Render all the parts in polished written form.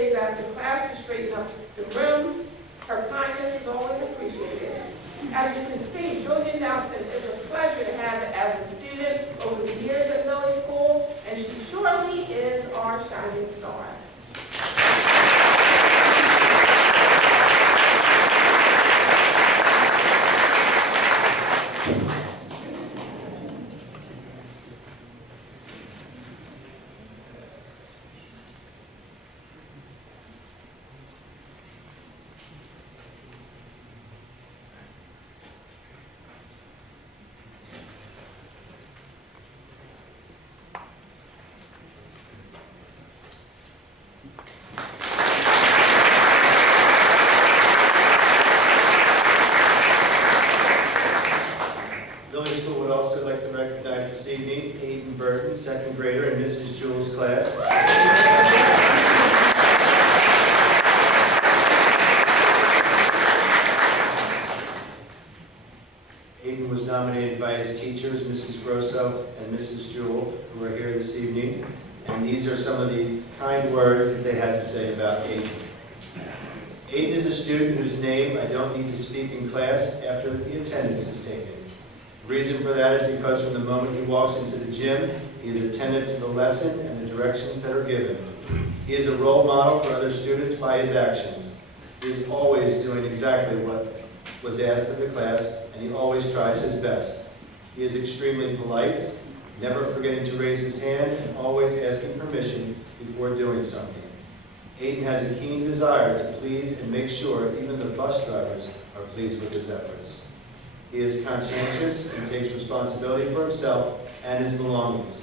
stays after class to straighten up the room. Her kindness is always appreciated. As you can see, Julia Nelson is a pleasure to have as a student over the years at Lilly School, and she surely is our shining star. Second grader in Mrs. Jewell's class. Aiden was nominated by his teachers, Mrs. Grosso and Mrs. Jewell, who are here this evening. And these are some of the kind words that they had to say about Aiden. Aiden is a student whose name I don't need to speak in class after the attendance is taken. The reason for that is because from the moment he walks into the gym, he is attentive to the lesson and the directions that are given. He is a role model for other students by his actions. He is always doing exactly what was asked of the class, and he always tries his best. He is extremely polite, never forgetting to raise his hand, and always asking permission before doing something. Aiden has a keen desire to please and make sure even the bus drivers are pleased with his efforts. He is conscientious and takes responsibility for himself and his belongings.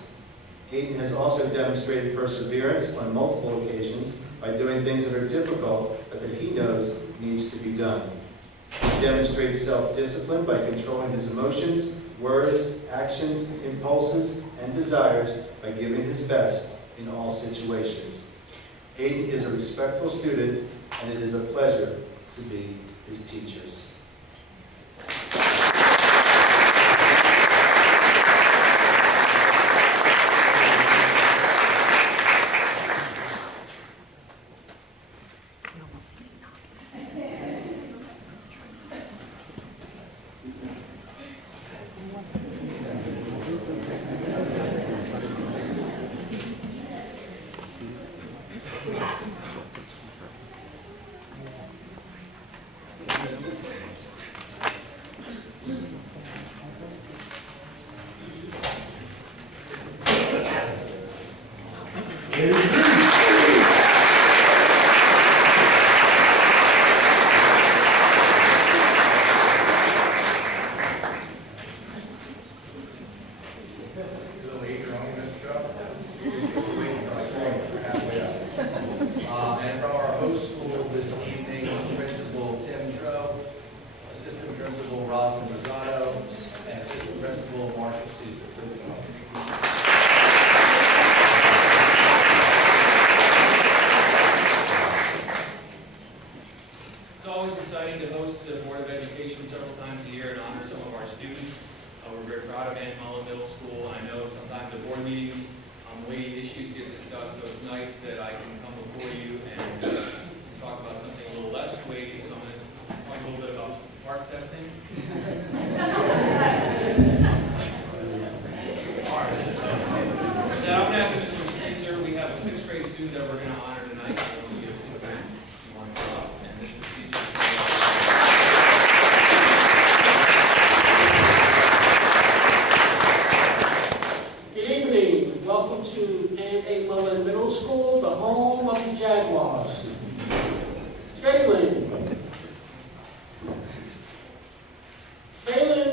Aiden has also demonstrated perseverance on multiple occasions by doing things that are difficult but that he knows needs to be done. He demonstrates self-discipline by controlling his emotions, words, actions, impulses, and desires by giving his best in all situations. Aiden is a respectful student, and it is a pleasure to be his teachers.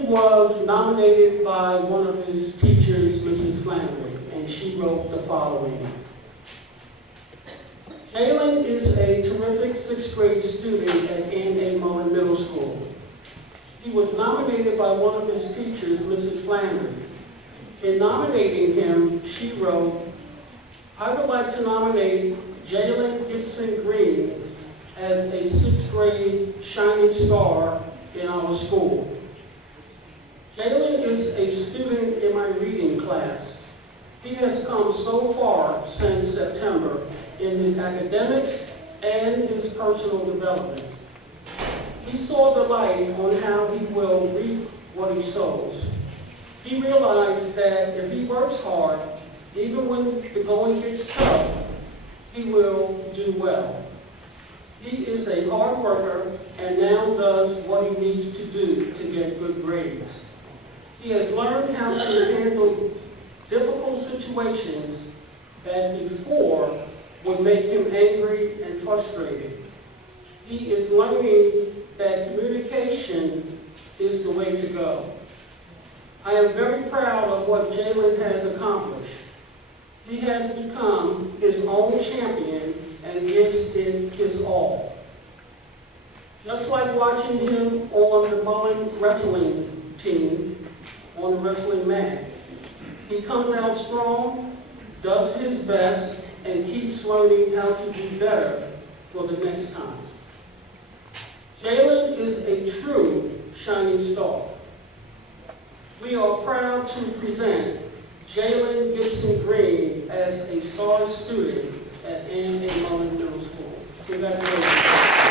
Was nominated by one of his teachers, Mrs. Flannery, and she wrote the following. Jalen is a terrific 6th grade student at A. Mullen Middle School. He was nominated by one of his teachers, Mrs. Flannery. In nominating him, she wrote, I would like to nominate Jalen Gibson Green as a 6th grade shining star in our school. Jalen is a student in my reading class. He has come so far since September in his academics and his personal development. He saw the light on how he will reap what he sows. He realized that if he works hard, even when the going gets tough, he will do well. He is a hard worker and now does what he needs to do to get good grades. He has learned how to handle difficult situations that before would make him angry and frustrated. He is learning that communication is the way to go. I am very proud of what Jalen has accomplished. He has become his own champion and gives it his all. Just like watching him on the Mullen wrestling team, on the wrestling mat. He comes out strong, does his best, and keeps learning how to be better for the next time. Jalen is a true shining star. We are proud to present Jalen Gibson Green as a star student at Ann A. Mullen Middle School. Congratulations.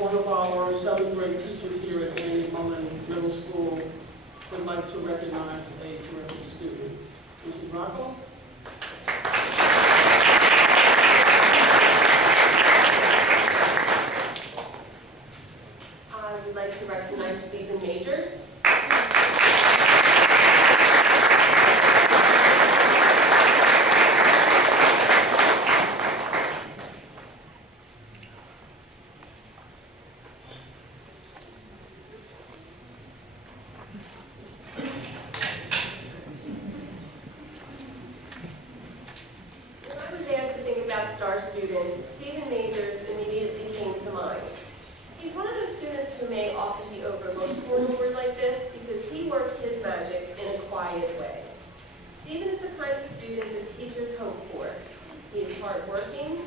One of our 7th grade teachers here at Ann A. Mullen Middle School would like to recognize a terrific student. Mrs. Rocco? I would like to recognize Stephen Majors. About star students, Stephen Majors immediately came to mind. He's one of those students who may often be overlooked for an award like this because he works his magic in a quiet way. Stephen is the kind of student that teachers hope for. He is hardworking.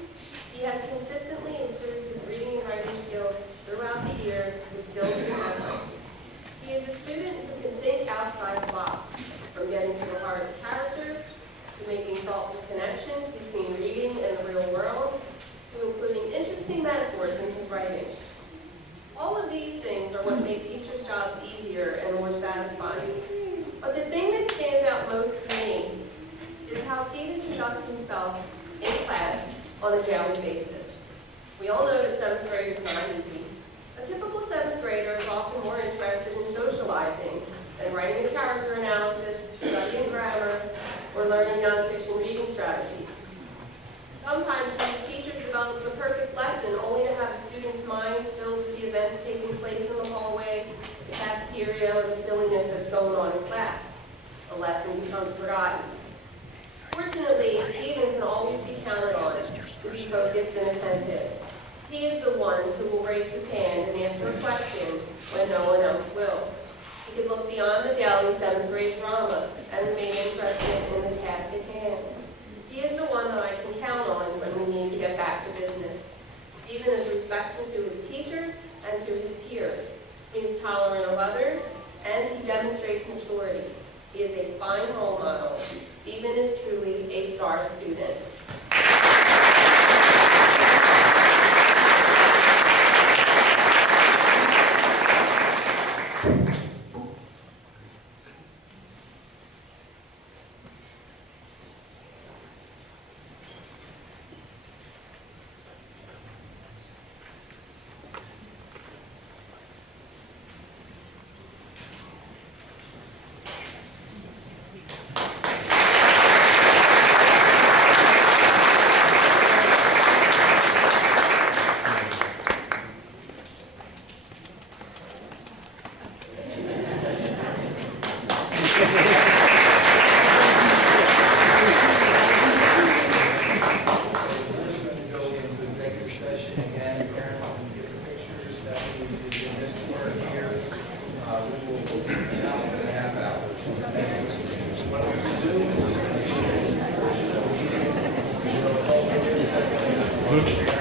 He has consistently improved his reading and writing skills throughout the year with diligent effort. He is a student who can think outside the box, from getting to the heart of character, to making thoughtful connections between reading and the real world, to including interesting metaphors in his writing. All of these things are what make teachers' jobs easier and more satisfying. But the thing that stands out most to me is how Stephen conducts himself in class on a daily basis. We all know that 7th grade is not easy. A typical 7th grader is often more interested in socializing than writing a character analysis, studying grammar, or learning nonfiction reading strategies. Sometimes these teachers develop the perfect lesson only to have the students' minds filled with the events taking place in the hallway, the cafeteria, or the silliness that's going on in class. The lesson becomes forgotten. Fortunately, Stephen can always be counted on to be focused and attentive. He is the one who will raise his hand and answer a question when no one else will. He can look beyond the daily 7th grade drama and remain interested in the task at hand. He is the one that I can count on when we need to get back to business. Stephen is respectful to his teachers and to his peers. He is tolerant of others, and he demonstrates maturity. He is a fine role model. Stephen is truly a star student. in this corner here. We will open it out in a half hour. What I'm going to do is just make sure that we